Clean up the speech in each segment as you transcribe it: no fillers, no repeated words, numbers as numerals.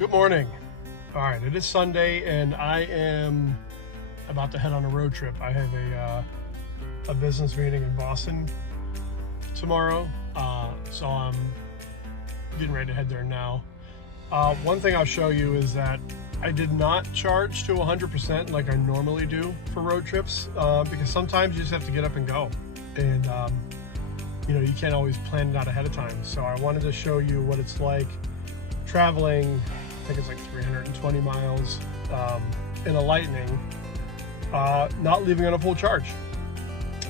Good morning. All right, it is Sunday and I am about to head on a road trip. I have a business meeting in Boston tomorrow, so I'm getting ready to head there now. One thing I'll show you is that I did not charge to 100% like I normally do for road trips, because sometimes you just have to get up and go, and you can't always plan it out ahead of time. So I wanted to show you what it's like traveling, I think it's like 320 miles in a Lightning, not leaving on a full charge.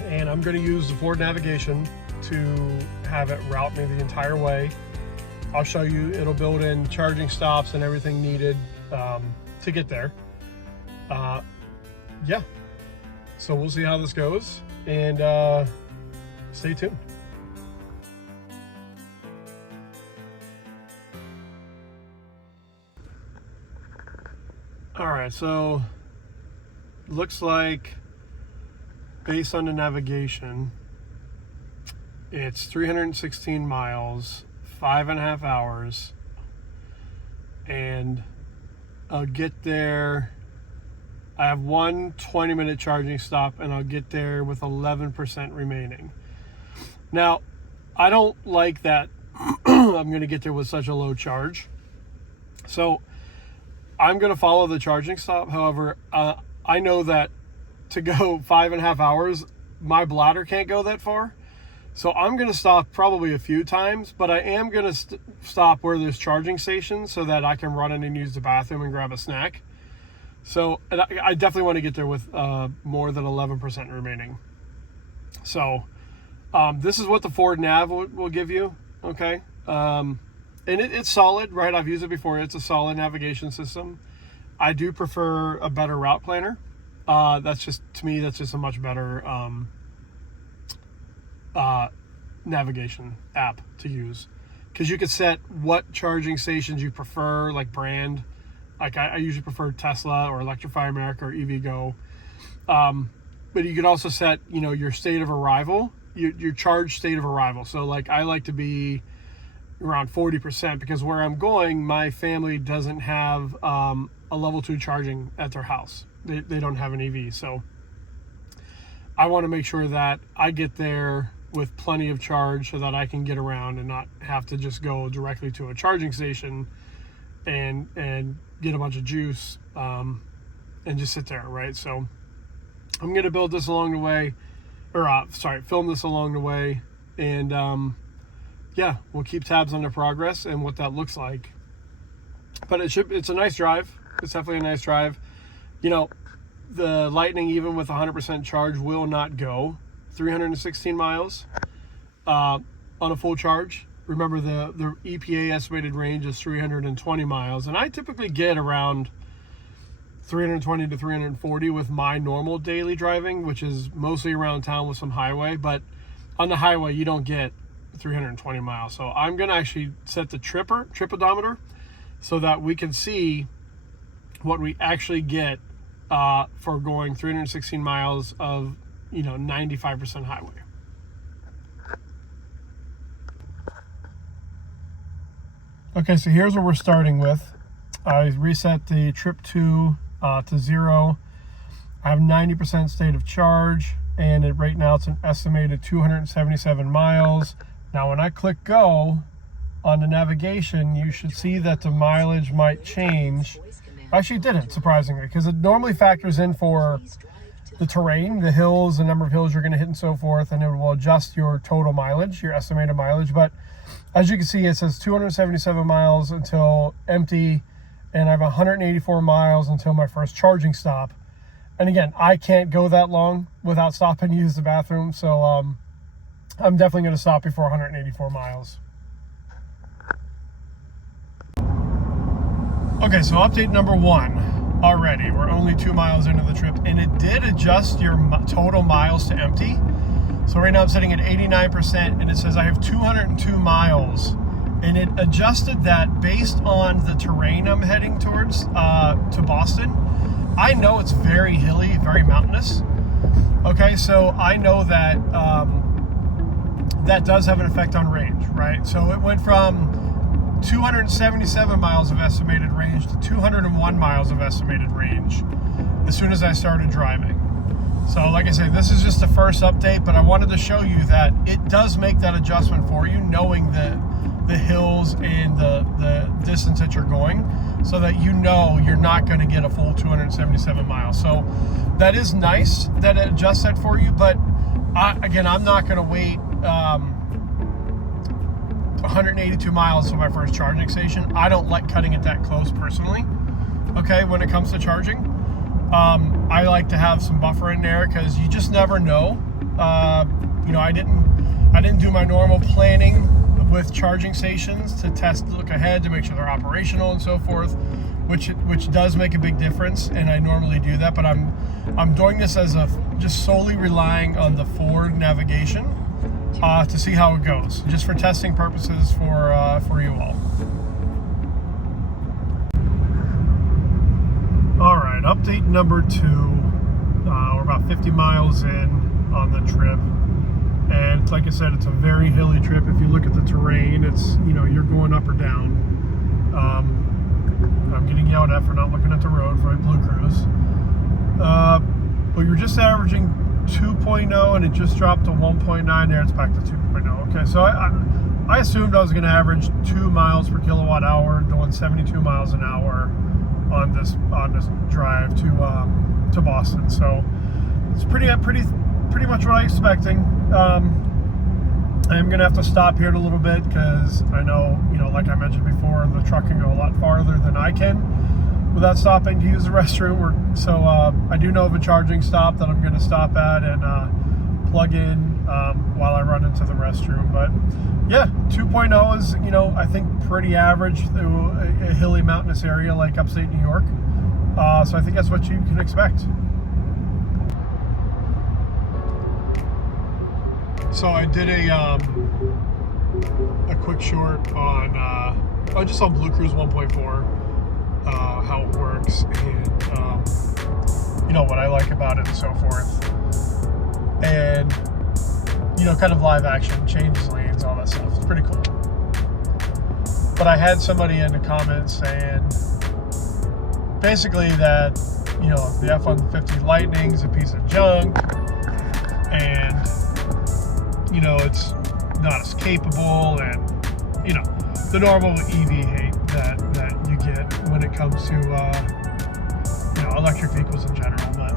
And I'm going to use the Ford navigation to have it route me the entire way. I'll show you, it'll build in charging stops and everything needed to get there. Yeah, so we'll see how this goes, and stay tuned. All right, so looks like based on the navigation, it's 316 miles, 5.5 hours, and I'll get there. I have one 20-minute charging stop, and I'll get there with 11% remaining. Now, I don't like that I'm going to get there with such a low charge, so I'm going to follow the charging stop. However, I know that to go 5.5 hours, my bladder can't go that far. So I'm going to stop probably a few times, but I am going to stop where there's charging stations so that I can run in and use the bathroom and grab a snack. So I definitely want to get there with more than 11% remaining. So this is what the Ford Nav will give you, okay? And it's solid, right? I've used it before. It's a solid navigation system. I do prefer a better route planner. That's just, to me, that's just a much better navigation app to use, because you could set what charging stations you prefer, like brand. Like I usually prefer Tesla or Electrify America or EVgo. But you could also set, your state of arrival, your charge state of arrival. So like I like to be around 40%, because where I'm going, my family doesn't have a level 2 charging at their house. They don't have an EV. So I want to make sure that I get there with plenty of charge so that I can get around and not have to just go directly to a charging station and get a bunch of juice and just sit there, right? So I'm going to build this along the way, or film this along the way, and yeah, we'll keep tabs on the progress and what that looks like. But it's a nice drive. It's definitely a nice drive. The Lightning, even with 100% charge, will not go 316 miles on a full charge. Remember, the EPA estimated range is 320 miles, and I typically get around 320 to 340 with my normal daily driving, which is mostly around town with some highway. But on the highway, you don't get 320 miles. So I'm going to actually set the trip odometer so that we can see what we actually get for going 316 miles of 95% highway. Okay, so here's what we're starting with. I reset the trip to 0. I have 90% state of charge, and right now it's an estimated 277 miles. Now, when I click go on the navigation, you should see that the mileage might change. Actually, it didn't, surprisingly, because it normally factors in for the terrain, the hills, the number of hills you're going to hit and so forth, and it will adjust your total mileage, your estimated mileage. But as you can see, it says 277 miles until empty, and I have 184 miles until my first charging stop. And again, I can't go that long without stopping to use the bathroom, so I'm definitely going to stop before 184 miles. Okay, so update number 1 already. We're only 2 miles into the trip, and it did adjust your total miles to empty. So right now I'm sitting at 89%, and it says I have 202 miles. And it adjusted that based on the terrain I'm heading towards to Boston. I know it's very hilly, very mountainous. Okay, so I know that that does have an effect on range, right? So it went from 277 miles of estimated range to 201 miles of estimated range as soon as I started driving. So like I say, this is just the first update, but I wanted to show you that it does make that adjustment for you, knowing the hills and the distance that you're going, so that you know you're not going to get a full 277 miles. So that is nice that it adjusts that for you, but again, I'm not going to wait 182 miles to my first charging station. I don't like cutting it that close personally, okay, when it comes to charging. I like to have some buffer in there because you just never know. You know, I didn't do my normal planning with charging stations to look ahead to make sure they're operational and so forth, which does make a big difference, and I normally do that. But I'm doing this as just solely relying on the Ford navigation to see how it goes, just for testing purposes for you all. All right, update number 2. We're about 50 miles in on the trip, and like I said, it's a very hilly trip. If you look at the terrain, it's, you know, you're going up or down. I'm getting yelled at for not looking at the road for a Blue Cruise. But you're just averaging 2.0, and it just dropped to 1.9 there. It's back to 2.0. Okay, so I assumed I was going to average 2 miles per kilowatt hour, doing 72 miles an hour on this drive to Boston. So it's pretty much what I'm expecting. I'm gonna have to stop here in a little bit because I know, you know, like I mentioned before, the truck can go a lot farther than I can without stopping to use the restroom. So I do know of a charging stop that I'm gonna stop at and plug in while I run into the restroom. But yeah, 2.0 is, you know, I think pretty average through a hilly mountainous area like upstate New York. So I think that's what you can expect. So I did a quick short on just on Blue Cruise 1.4, how it works, and you know, what I like about it and so forth, and you know, kind of live action, changes lanes, all that stuff. It's pretty cool. But I had somebody in the comments saying basically that, you know, the F-150 Lightning's a piece of junk, and you know, it's not as capable, and you know, the normal EV hate that you get when it comes to you know, electric vehicles in general. But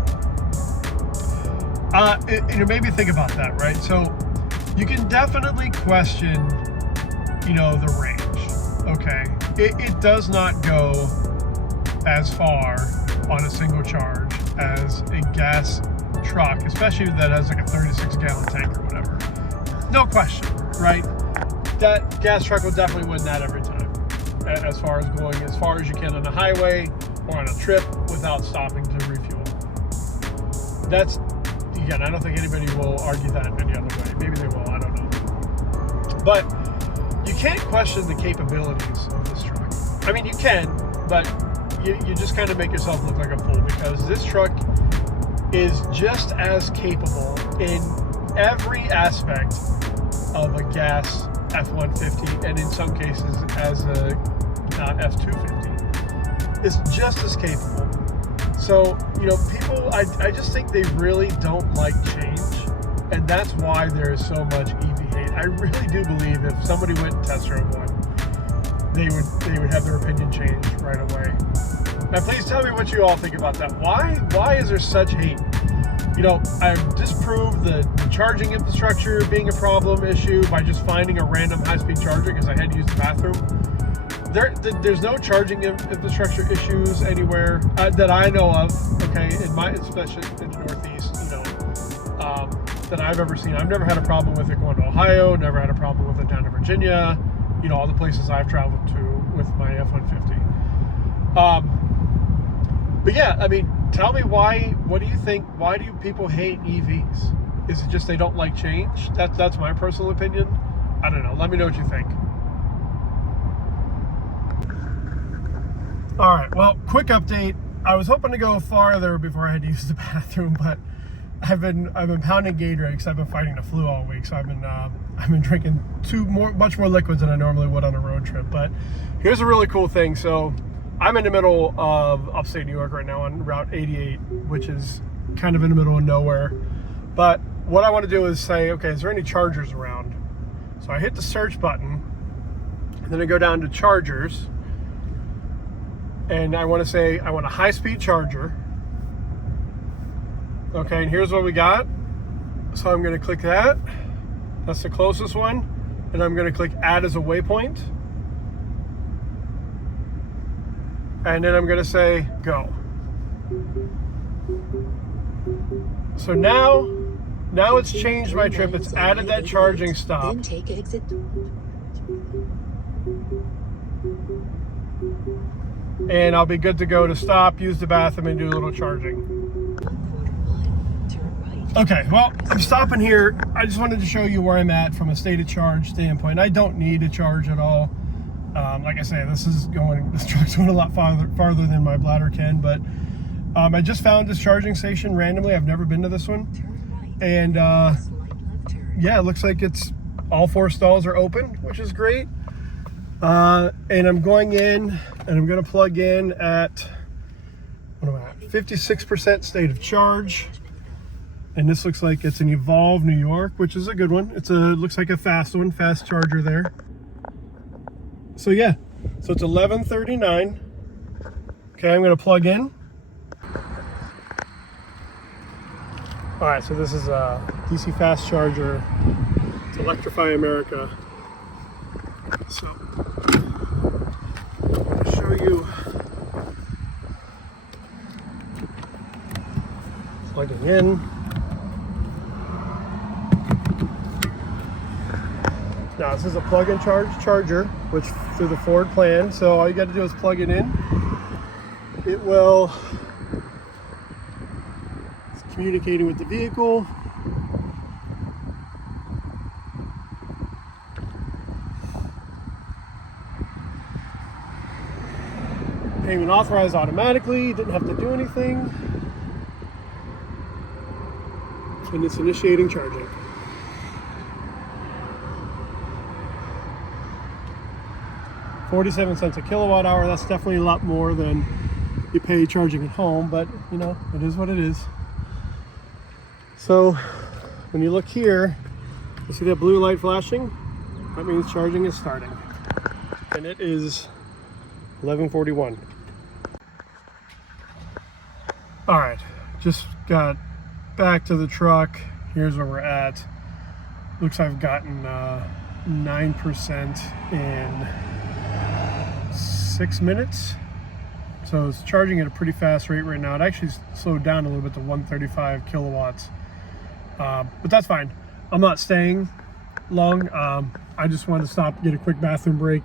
it made me think about that, right? So you can definitely question, you know, the range. Okay, it does not go as far on a single charge as a gas truck, especially that has like a 36-gallon tank or whatever. No question, right? That gas truck will definitely win that every time, as far as going as far as you can on a highway or on a trip without stopping to refuel. That's, again, I don't think anybody will argue that any other way. Maybe they will, I don't know. But you can't question the capabilities of this truck. I mean, you can, but you just kind of make yourself look like a fool, because this truck is just as capable in every aspect of a gas F-150, and in some cases as a F-250. It's just as capable. So, you know, people, I just think they really don't like change, and that's why there is so much EV hate. I really do believe if somebody went and test drove one, they would have their opinion changed right away. Now, please tell me what you all think about that. Why is there such hate? You know, I've disproved the charging infrastructure being a problem issue by just finding a random high-speed charger because I had to use the bathroom. There's no charging infrastructure issues anywhere that I know of. Okay, especially in the Northeast, you know, that I've ever seen. I've never had a problem with it going to Ohio. Never had a problem with it down to Virginia. You know, all the places I've traveled to with my F-150. But yeah, I mean, tell me why. What do you think? Why do people hate EVs? Is it just they don't like change? That's my personal opinion. I don't know. Let me know what you think. All right. Well, quick update. I was hoping to go farther before I had to use the bathroom, but I've been pounding Gatorade because I've been fighting the flu all week. So I've been drinking much more liquids than I normally would on a road trip. But here's a really cool thing. So I'm in the middle of upstate New York right now on Route 88, which is kind of in the middle of nowhere. But what I want to do is say, okay, is there any chargers around? So I hit the search button, and then I go down to chargers, and I want to say I want a high-speed charger. Okay, and here's what we got. So I'm going to click that. That's the closest one, and I'm going to click add as a waypoint. And then I'm going to say go. So now it's changed my trip. It's added that charging stop. Then take exit. And I'll be good to go to stop, use the bathroom, and do a little charging. Okay, well, I'm stopping here. I just wanted to show you where I'm at from a state of charge standpoint. I don't need to charge at all. Like I say, this truck's going a lot farther than my bladder can, but I just found this charging station randomly. I've never been to this one. And yeah, it looks like it's all 4 stalls are open, which is great. And I'm going in and I'm going to plug in at, what am I at? 56% state of charge. And this looks like it's an Evolve New York, which is a good one. It looks like a fast charger there. So yeah, so it's 11:39. Okay, I'm gonna plug in. All right, so this is a DC fast charger. It's Electrify America. So I'll show you. Plugging in. Now this is a plug-in charger, which through the Ford plan. So all you got to do is plug it in. It's communicating with the vehicle. Payment authorized automatically. Didn't have to do anything. And it's initiating charging. 47 cents a kilowatt hour. That's definitely a lot more than you pay charging at home, but you know, it is what it is. So when you look here, you see that blue light flashing? That means charging is starting. And it is 11:41. All right, just got back to the truck. Here's where we're at. Looks like I've gotten 9% in 6 minutes. So it's charging at a pretty fast rate right now. It actually slowed down a little bit to 135 kilowatts. But that's fine. I'm not staying long. I just wanted to stop, get a quick bathroom break,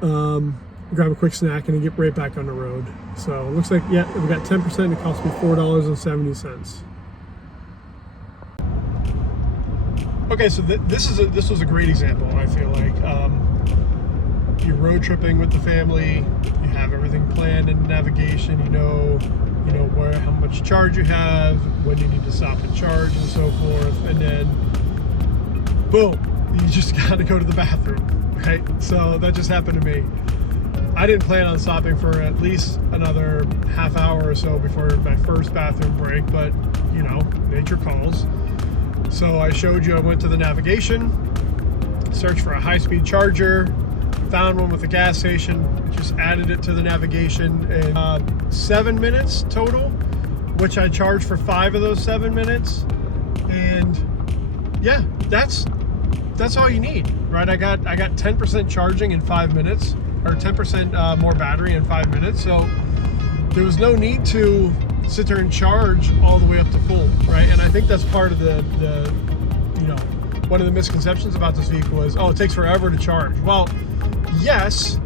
grab a quick snack, and then get right back on the road. So it looks like, yeah, we got 10%. It cost me $4.70. Okay, so this was a great example, I feel like. You're road tripping with the family, you have everything planned in navigation, you know how much charge you have, when you need to stop and charge and so forth, and then boom, you just got to go to the bathroom, right? So that just happened to me. I didn't plan on stopping for at least another half hour or so before my first bathroom break, but you know, nature calls. So I showed you, I went to the navigation, searched for a high-speed charger, found one with a gas station, just added it to the navigation, and 7 minutes total, which I charged for 5 of those 7 minutes. And yeah, that's all you need, right? I got 10% charging in 5 minutes, or 10% more battery in 5 minutes. So there was no need to sit there and charge all the way up to full, right? And I think that's part of the one of the misconceptions about this vehicle is, oh, it takes forever to charge. Well, yes,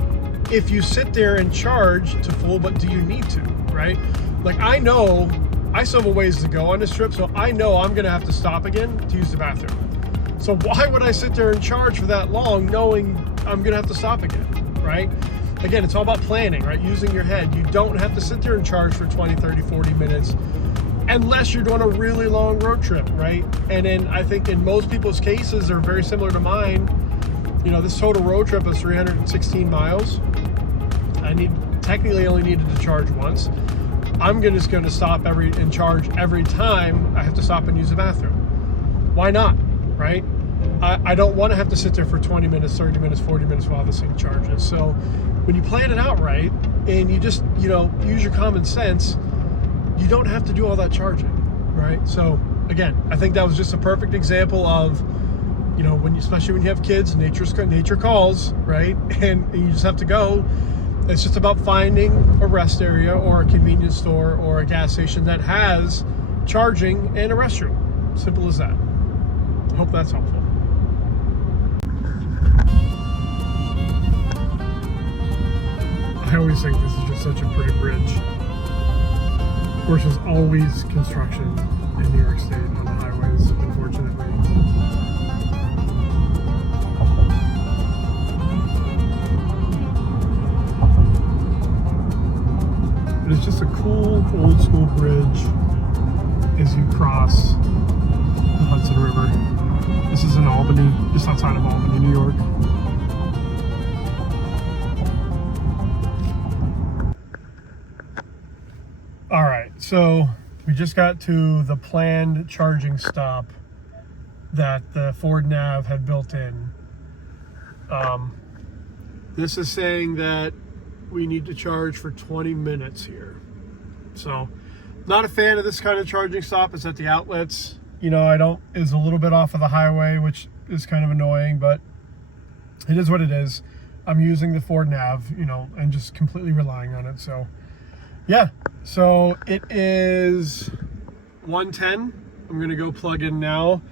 if you sit there and charge to full, but do you need to, right? Like, I know I still have a ways to go on this trip, so I know I'm gonna have to stop again to use the bathroom. So why would I sit there and charge for that long knowing I'm gonna have to stop again, right? Again, it's all about planning, right? Using your head. You don't have to sit there and charge for 20, 30, 40 minutes. unless you're doing a really long road trip, right? And then I think in most people's cases, they're very similar to mine. You know, this total road trip is 316 miles. I technically only needed to charge once. I'm just going to stop and charge every time I have to stop and use the bathroom. Why not, right? I don't want to have to sit there for 20 minutes, 30 minutes, 40 minutes while this thing charges. So when you plan it out right and you just, you know, use your common sense, you don't have to do all that charging, right? So again, I think that was just a perfect example of, you know, especially when you have kids, nature calls, right? And you just have to go. It's just about finding a rest area or a convenience store or a gas station that has charging and a restroom. Simple as that. I hope that's helpful. I always think this is just such a pretty bridge. Of course, there's always construction in New York State on the highways, unfortunately. But it's just a cool, old school bridge as you cross the Hudson River. This is in Albany, just outside of Albany, New York. All right, so we just got to the planned charging stop that the Ford Nav had built in. This is saying that we need to charge for 20 minutes here. So, not a fan of this kind of charging stop. It's at the outlets. You know, it's a little bit off of the highway, which is kind of annoying, but it is what it is. I'm using the Ford Nav, you know, and just completely relying on it. So, yeah. So it is 1:10. I'm gonna go plug in now,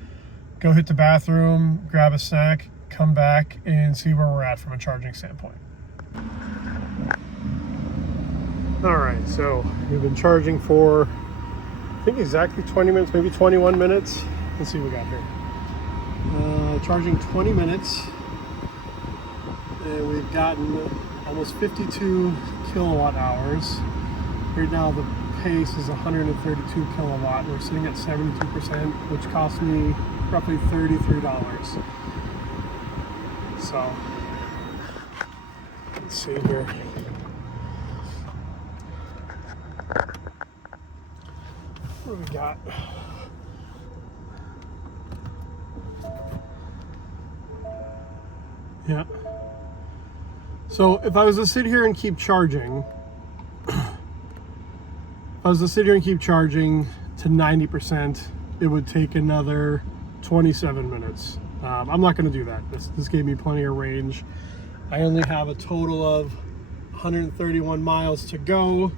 go hit the bathroom, grab a snack, come back and see where we're at from a charging standpoint. All right, so we've been charging for, I think exactly 20 minutes, maybe 21 minutes. Let's see what we got here. Charging 20 minutes, and we've gotten almost 52 kilowatt hours. Right now the pace is 132 kilowatt, and we're sitting at 72%, which cost me roughly $33. So, let's see here. What do we got? Yeah. So if I was to sit here and keep charging, to 90%, it would take another 27 minutes. I'm not going to do that. This gave me plenty of range. I only have a total of 131 miles to go,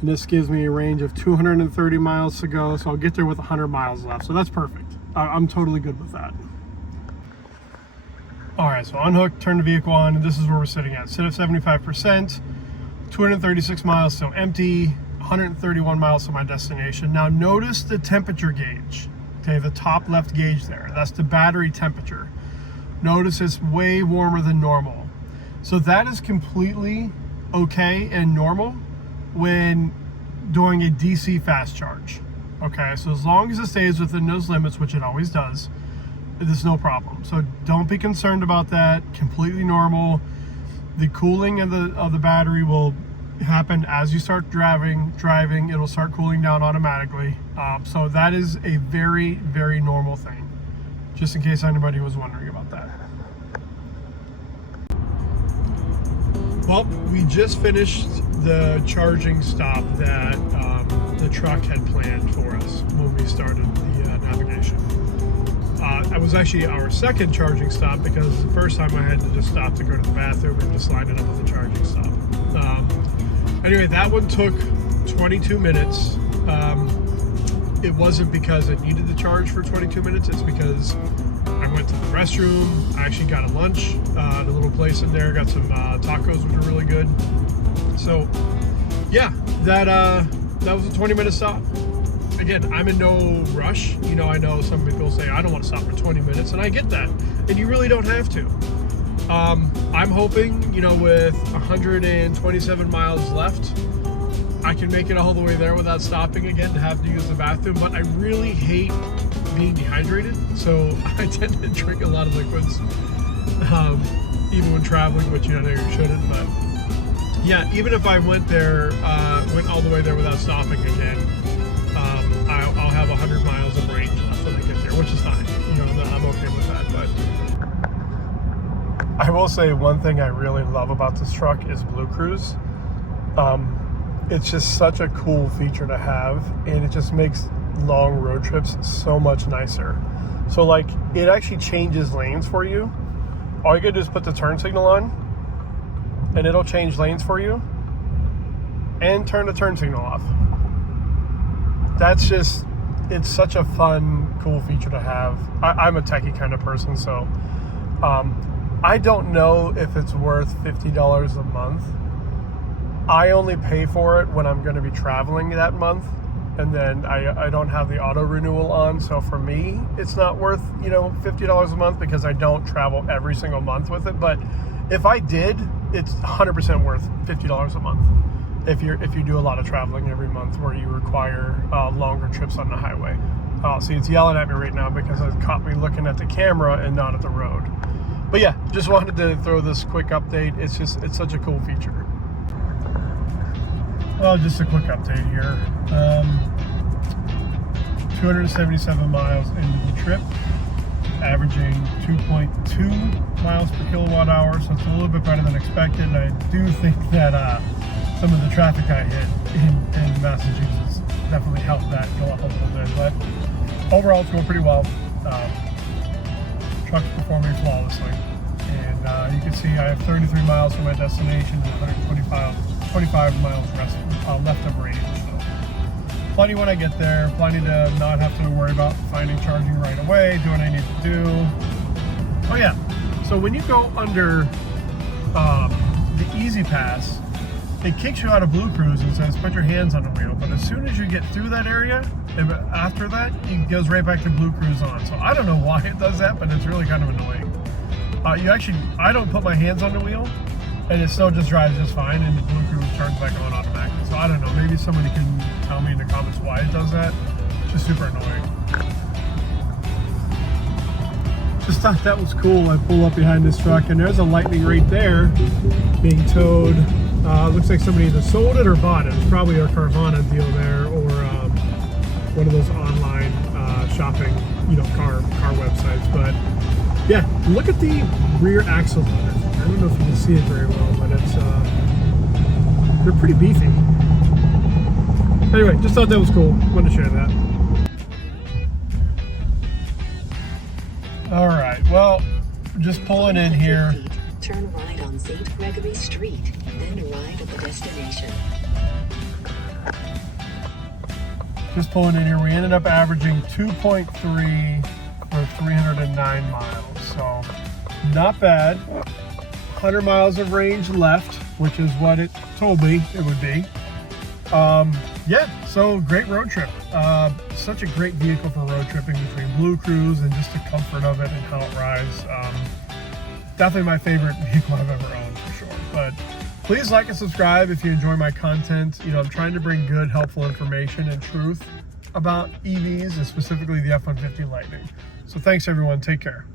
and this gives me a range of 230 miles to go, so I'll get there with 100 miles left, so that's perfect. I'm totally good with that. All right, so unhooked, turn the vehicle on, and this is where we're sitting at. Sit at 75%, 236 miles, so empty, 131 miles to my destination. Now notice the temperature gauge, okay, the top left gauge there. That's the battery temperature. Notice it's way warmer than normal. So that is completely okay and normal when doing a DC fast charge. Okay, so as long as it stays within those limits, which it always does, there's no problem. So don't be concerned about that. Completely normal. The cooling of the battery will happen as you start driving. It'll start cooling down automatically. So that is a very, very normal thing, just in case anybody was wondering about that. Well, we just finished the charging stop that the truck had planned for us when we started the navigation. That was actually our second charging stop, because the first time I had to just stop to go to the bathroom and just line it up with the charging stop. Anyway, that one took 22 minutes. It wasn't because it needed to charge for 22 minutes. It's because I went to the restroom. I actually got a lunch at a little place in there. Got some tacos, which are really good. So, yeah, that was a 20-minute stop. Again, I'm in no rush. You know, I know some people say, I don't want to stop for 20 minutes, and I get that. And you really don't have to. I'm hoping, you know, with 127 miles left, I can make it all the way there without stopping again to have to use the bathroom, but I really hate being dehydrated, so I tend to drink a lot of liquids, even when traveling, which I know you shouldn't, but yeah, even if I went all the way there without stopping again, I'll have 100 miles of range left when I get there, which is fine. I'm okay with that. But I will say one thing I really love about this truck is Blue Cruise. It's just such a cool feature to have, and it just makes long road trips so much nicer. So like, it actually changes lanes for you. All you gotta do is put the turn signal on, and it'll change lanes for you, and turn the turn signal off. It's such a fun, cool feature to have. I'm a techie kind of person, so I don't know if it's worth $50 a month. I only pay for it when I'm going to be traveling that month, and then I don't have the auto renewal on, so for me it's not worth $50 a month because I don't travel every single month with it. But if I did, it's 100% worth $50 a month if you do a lot of traveling every month where you require longer trips on the highway. See, it's yelling at me right now because it caught me looking at the camera and not at the road. But yeah, just wanted to throw this quick update. It's such a cool feature. Well, just a quick update here. 277 miles into the trip, averaging 2.2 miles per kilowatt hour, so it's a little bit better than expected. And I do think that some of the traffic I hit in Massachusetts definitely helped that go up a little bit. But overall, it's going pretty well. Truck's performing flawlessly. And you can see I have 33 miles from my destination and 125 miles left of range. So plenty when I get there, plenty to not have to worry about finding charging right away, do what I need to do. Oh yeah, so when you go under the Easy Pass, it kicks you out of Blue Cruise and says put your hands on the wheel, but as soon as you get through that area, after that, it goes right back to Blue Cruise on. So I don't know why it does that, but it's really kind of annoying. I don't put my hands on the wheel, and it still just drives just fine, and the Blue Cruise turns back on automatically. So I don't know, maybe somebody can tell me in the comments why it does that. It's just super annoying. Just thought that was cool. I pull up behind this truck, and there's a Lightning right there being towed. Looks like somebody either sold it or bought it. It's probably a Carvana deal there, or one of those online shopping, car websites. But yeah, look at the rear axles on it. I don't know if you can see it very well, but they're pretty beefy. Anyway, just thought that was cool. Wanted to share that. All right, well, just pulling in here. Turn right on St. Gregory Street, then arrive at the destination. Just pulling in here, we ended up averaging 2.3 for 309 miles, so not bad. 100 miles of range left, which is what it told me it would be. Yeah, so great road trip. Such a great vehicle for road tripping between Blue Cruise and just the comfort of it and how it rides. Definitely my favorite vehicle I've ever owned, for sure. But please like and subscribe if you enjoy my content. I'm trying to bring good, helpful information and truth about EVs, and specifically the F-150 Lightning. So thanks everyone, take care.